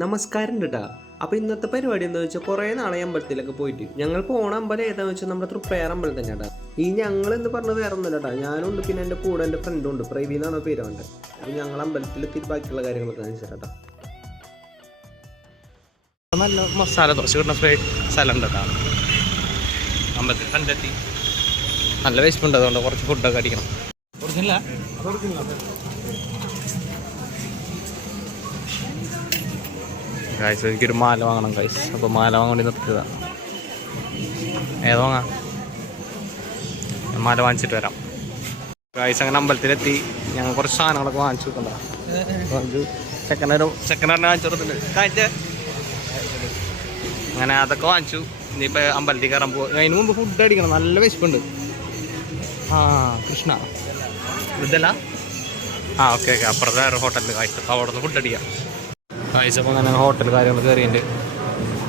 നമസ്കാരം കേട്ടാ. അപ്പോൾ ഇന്നത്തെ പരിപാടി എന്താണെന്ന് വെച്ചാൽ കുറേ നാളെ അമ്പലത്തിലൊക്കെ പോയിട്ട് ഞങ്ങൾ പോണ അമ്പലം ഏതാണെന്ന് വെച്ചാൽ നമ്മുടെ തൃപ്രയാർ അമ്പലം തന്നെ കേട്ടാ. ഈ ഞങ്ങൾ എന്ന് പറഞ്ഞത് വേറെ ഒന്നുമില്ല കേട്ടോ, ഞാനുണ്ട് പിന്നെ എൻ്റെ കൂടെ എൻ്റെ ഫ്രണ്ടും ഉണ്ട്, പ്രവീൺ എന്നാണ് പേര് വേണ്ടത്. അപ്പോൾ ഞങ്ങൾ അമ്പലത്തിൽ ബാക്കിയുള്ള കാര്യങ്ങളൊക്കെ കാണിച്ചിട്ടാ. നല്ല മസാല ദോശ കിട്ടുന്ന സ്ഥലം ഉണ്ട് കേട്ടോ. അമ്പലത്തിൽ കണ്ടെത്തി നല്ല വിശപ്പുണ്ട്, അതുകൊണ്ട് കുറച്ച് ഫുഡൊക്കെ അടിക്കണം. ഗൈസ് എനിക്കൊരു മാല വാങ്ങണം ഗൈസ്. അപ്പോൾ മാല വാങ്ങാൻ വേണ്ടി നിർത്തിയതാണ്. ഏതോ വാങ്ങാം, മാല വാങ്ങിച്ചിട്ട് വരാം ഗൈസ്. അങ്ങനെ അമ്പലത്തിലെത്തി ഞങ്ങൾ കുറച്ച് സാധനങ്ങളൊക്കെ വാങ്ങിച്ചു വെക്കണ്ട. ചെക്കനാണ് വാങ്ങിച്ചു കൊടുത്തിട്ടുണ്ട്. അങ്ങനെ അതൊക്കെ വാങ്ങിച്ചു. ഇനിയിപ്പോൾ അമ്പലത്തിൽ കയറാൻ പോകും. അതിന് മുമ്പ് ഫുഡ് അടിക്കണം, നല്ല വിശപ്പുണ്ട്. കൃഷ്ണ ഇതല്ല. ഓക്കെ അപ്പുറത്തെ ഹോട്ടലിൽ കാഴ്ച, അപ്പോൾ അവിടെ നിന്ന് ഫുഡ് അടിക്കാം കാഴ്ച. അപ്പോൾ അങ്ങനെ ഹോട്ടൽ കാര്യങ്ങൾ കയറിയിട്ടുണ്ട്.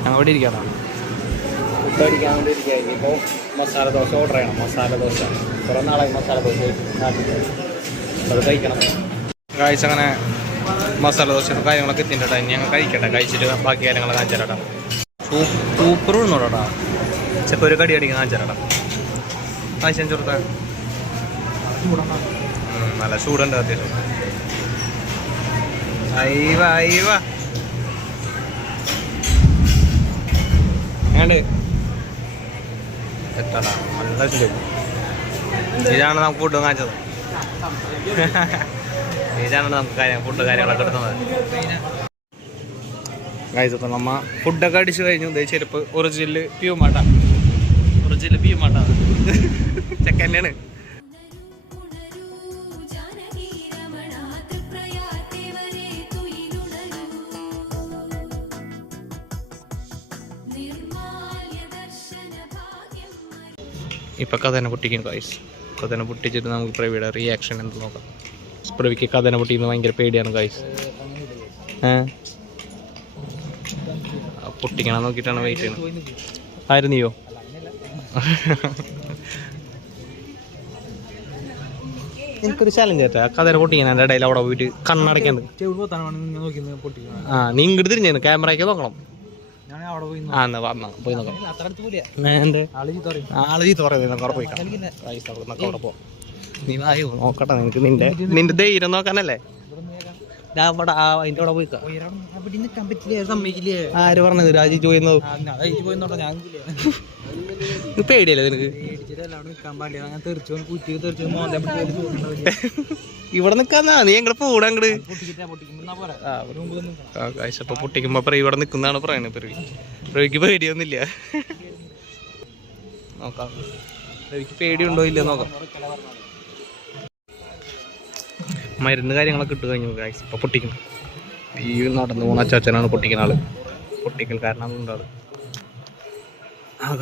ഞങ്ങൾ ഇവിടെ ഇരിക്കാം, ഫുഡ് അടിക്കാൻ വേണ്ടി ഇരിക്കുക. ഇനിയിപ്പോൾ മസാല ദോശ ഓർഡർ ചെയ്യണം. മസാല ദോശ കുറേ നാളായി മസാല ദോശ അത് കഴിക്കണം കാഴ്ച. അങ്ങനെ മസാല ദോശ കാര്യങ്ങളൊക്കെ എത്തിയിട്ടാ. ഇനി ഞങ്ങൾ കഴിക്കട്ടെ, കഴിച്ചിട്ട് ബാക്കി കാര്യങ്ങൾ കാണിച്ചു തരാം. സൂപ്പർ ഉള്ളൂടാ. ചിലപ്പോൾ ഒരു കടി അടിക്കാൻ കാണിച്ചു തരാം. കാഴ്ച ചെറുത്താൻ നല്ല ചൂടുണ്ട് അത്യാവശ്യം. എങ്ങണ്ട് എത്താടാ, നല്ല ചൂട്. ഇതാണ് നമുക്ക് ഫുഡ് കാണിച്ചത്. ഇതാണ് നമുക്ക് ഫുഡ് കാര്യങ്ങളൊക്കെ എടുക്കുന്നത്. കഴിച്ചപ്പോൾ നമ്മ ഫുഡൊക്കെ അടിച്ചു കഴിഞ്ഞു. ചെരുപ്പ് ഒറിജിനൽ പ്യൂമാട്ടാ, ഒറിജിനൽ പ്യൂമാട്ടാ ചെക്കൻ്റെയാണ്. ഇപ്പം കഥനെ പൊട്ടിക്കും ഗൈസ്. കഥനെ പൊട്ടിച്ചിട്ട് നമുക്ക് പ്രവിയുടെ റിയാക്ഷൻ എന്ത് നോക്കാം. പ്രവിക്ക് കഥനെ പൊട്ടിക്കുന്നത് ഭയങ്കര പേടിയാണ് ഗൈസ്. പൊട്ടിക്കണം നോക്കിയിട്ടാണ് വെയിറ്റ് ചെയ്യുന്നത്. ആയിരുന്നിയോ? എനിക്കൊരു ചാലഞ്ച് ആയിട്ടാ കഥനെ പൊട്ടിക്കാൻ. എൻ്റെ ഇടയിൽ അവിടെ പോയിട്ട് കണ്ണടയ്ക്കാണ്ട് നീ ഇങ്ങോട്ട് തിരിഞ്ഞു ക്യാമറയ്ക്ക് നോക്കണം. എന്നാ വന്നാ പോയി നോക്കാം. ആള് ചീത്ത പറയുന്നത് അവിടെ പോയി അവിടെ പോവാം. നീ വായോ നോക്കട്ടെ. നിനക്ക് നിന്റെ ധൈര്യം നോക്കാനല്ലേ അവിടെ അതിന്റെ അവിടെ പോയിക്കാം. ആര് പറഞ്ഞത്? രാജി പോയിരുന്നത് പേടിയല്ലേ നിനക്ക്? ഇവിടെ നിക്കാന്നാ നീ എങ്ങടെ പോടാ അങ്ങട്. ഇപ്പൊ പൊട്ടിക്കുമ്പോ ഇവിടെ നിക്കുന്നാണ് പറയുന്നത്. പ്രവിക്ക് പേടിയൊന്നുമില്ല. നോക്കാം പ്രവിക്ക് പേടിയുണ്ടോ ഇല്ല നോക്കാം. മരുന്ന് കാര്യങ്ങളൊക്കെ ഇട്ട് കഴിഞ്ഞു ഗൈസ്. ഇപ്പൊ പൊട്ടിക്കണം. ഈ നടന്നു പോകുന്ന അച്ചാച്ചനാണ് പൊട്ടിക്കുന്ന ആള്. പൊട്ടിക്കൽ കാരണം അതുകൊണ്ടാണ്.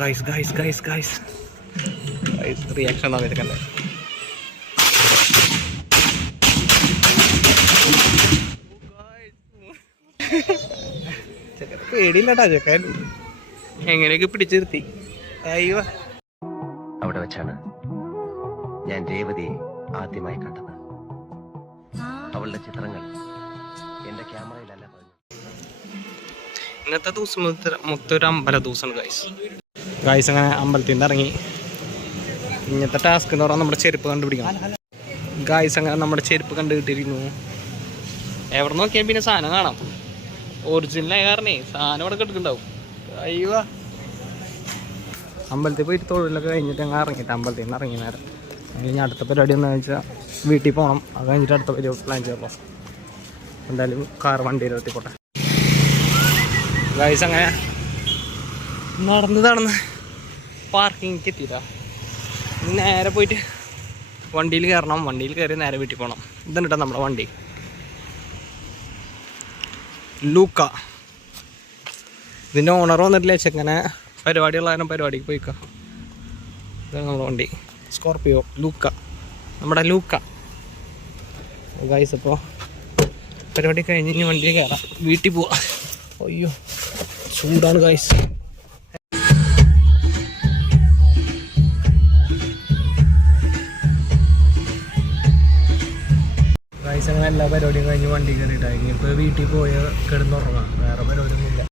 Guys guys guys guys guys reaction നോക്കിക്കണ്ടേ. ചെക്കൻ പേടിയില്ലട്ടാ. ചെക്കൻ എങ്ങനെയൊക്കെ പിടിച്ചു നിർത്തി. അയ്യോ, അവിടെ വെച്ചാണ് ഞാൻ രേവതിയെ ആദ്യമായി കണ്ടത്. അവളുടെ ചിത്രങ്ങൾ എന്റെ ക്യാമറയിലല്ല. ഇന്നത്തെ ദിവസം മൊത്തം ഒരു അമ്പല ദിവസമാണ് ഗൈസ്. ഗൈസ് അങ്ങനെ അമ്പലത്തിൽ നിന്ന് ഇറങ്ങി. ഇന്നത്തെ ടാസ്ക് എന്ന് പറഞ്ഞാൽ നമ്മുടെ ചെരുപ്പ് കണ്ടുപിടിക്കണം ഗൈസ്. അങ്ങനെ നമ്മുടെ ചെരുപ്പ് കണ്ടുകിട്ടിരിക്കുന്നു. എവിടെ നോക്കിയാൽ പിന്നെ സാധനം കാണാം. ഒറിജിനലായ കാരണേ സാധനം ഇവിടെ കിടക്കുന്നുണ്ടാവും. അയ്യോ, അമ്പലത്തിൽ പോയിട്ട് തൊഴിലൊക്കെ കഴിഞ്ഞിട്ട് ഞങ്ങൾ ഇറങ്ങിയിട്ട് അമ്പലത്തിൽ നിന്ന് ഇറങ്ങി നേരം. ഇനി അടുത്ത പരിപാടി എന്താണെന്ന് വെച്ചാൽ വീട്ടിൽ പോകണം. അത് കഴിഞ്ഞിട്ട് അടുത്ത പരിപാടി പ്ലാൻ ചെയ്യാമല്ലോ. എന്തായാലും കാർ വണ്ടിയിൽ എത്തിക്കോട്ടെ ഗൈസ്. അങ്ങനെ നടന്ന് പാർക്കിങ്ങിക്ക് എത്തിയിട്ടാ. നേരെ പോയിട്ട് വണ്ടിയിൽ കയറണം. വണ്ടിയിൽ കയറി നേരെ വീട്ടിൽ പോകണം. ഇതാണ് കേട്ടോ നമ്മുടെ വണ്ടി, ലൂക്ക. ഇതിൻ്റെ ഓണർ വന്നിട്ടില്ല. ചെക്കനെ പരിപാടിയുള്ള പരിപാടിക്ക് പോയിക്കാം. ഇതാണ് നമ്മുടെ വണ്ടി, സ്കോർപ്പിയോ ലൂക്ക, നമ്മുടെ ലൂക്ക ഗൈസ്. അപ്പോൾ പരിപാടി കഴിഞ്ഞ് ഇനി വണ്ടിയിൽ കയറാം, വീട്ടിൽ പോവാം. അയ്യോ ചൂടാണ് ഗൈസ്. അങ്ങനെ എല്ലാ പരിപാടിയും കഴിഞ്ഞ് വണ്ടി കയറിയിട്ടായി. ഇനിയിപ്പോൾ വീട്ടിൽ പോയി കിടന്നുറങ്ങാം, വേറെ പരിപാടി